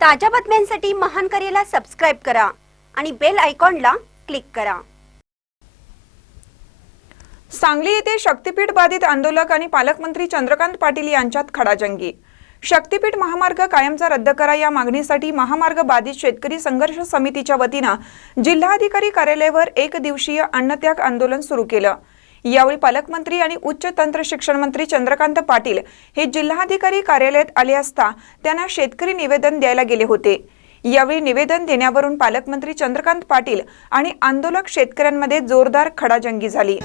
ताज्या बातम्यांसाठी महान करेला सबस्क्राइब करा आणि बेल आयकॉनला क्लिक करा। सांगली येथे शक्तीपीठ बाधित आंदोलक आणि पालकमंत्री चंद्रकांत पाटील यांच्यात खडाजंगी। शक्तीपीठ महामार्ग कायमचा रद्द करा या मागणीसाठी महामार्ग बाधित शेतकरी संघर्ष समितीच्या वतीने जिल्हाधिकारी कार्यालयावर एक दिवसीय अन्नत्याग आंदोलन सुरू केलं। यावेळी पालकमंत्री आणि उच्च तंत्र शिक्षण मंत्री चंद्रकांत पाटील हे जिल्हाधिकारी कार्यालयात आले असता त्यांना शेतकरी निवेदन द्यायला गेले होते। यावेळी निवेदन देण्यावरून पालकमंत्री चंद्रकांत पाटील आणि आंदोलक शेतकऱ्यांमध्ये जोरदार खडाजंगी झाली।